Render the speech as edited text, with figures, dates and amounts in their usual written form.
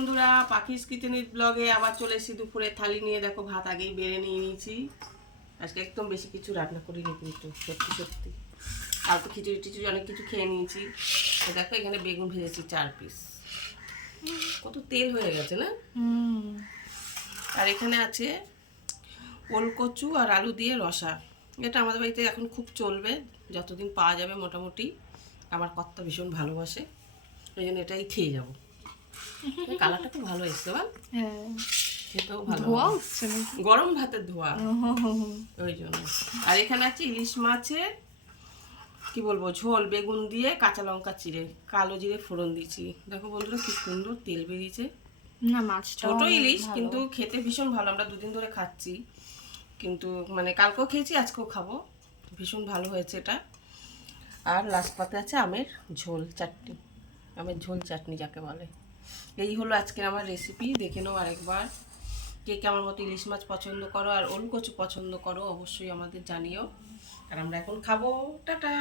বন্ধুরা, পাখিস কিচেনের ব্লগে আবার চলে এসেছি। দুপুরে থালি নিয়ে দেখো, ভাত আগেই বেড়ে নিয়ে নিয়েছি। আজকে একদম বেশি কিছু রান্না করিনি, কিন্তু সত্যি সত্যি কালকে খিচুড়ি টিচুড়ি অনেক কিছু খেয়ে নিয়েছি। তো দেখো, এখানে বেগুন ভেজেছি 4 পিস। কত তেল হয়ে গেছে না? আর এখানে আছে ওলকচু আর আলু দিয়ে রসা। এটা আমাদের বাড়িতে এখন খুব চলবে, যতদিন পাওয়া যাবে মোটামুটি। আমার কর্তা ভীষণ ভালোবাসে, ওই জন্য এটাই খেয়ে যাবো। কালারটা খুব ভালো এসছে, বল? হ্যাঁ, খেতেও ভালো ধোয়া হবে। হচ্ছে নাকি? গরম ভাতের ধোয়া, ওই জন্য। আর এখানে আছে ইলিশ মাছের কি বলবো ঝোল, বেগুন দিয়ে কাঁচা লঙ্কা চিড়ে কালো জিরে ফোড়ন দিয়েছি। দেখো বন্ধুরা, কি সুন্দর তেল বেরিয়েছে। না, মাছটা ছোট ইলিশ, কিন্তু খেতে ভীষণ ভালো। আমরা দুদিন ধরে খাচ্ছি, কিন্তু মানে কালকেও খেয়েছি, আজকেও খাবো। ভীষণ ভালো হয়েছে এটা। আর লাস্ট পাতে আছে আমের ঝোল চাটনি, আমের ঝোল চাটনি যাকে বলে। এই হলো আজকের আমার রেসিপি। দেখে নাও আরেকবার। কে কে আমার মতো ইলিশ মাছ পছন্দ করো আর ওলকচু পছন্দ করো, অবশ্যই আমাদের জানিও। আর আমরা এখন খাবো। টাটা।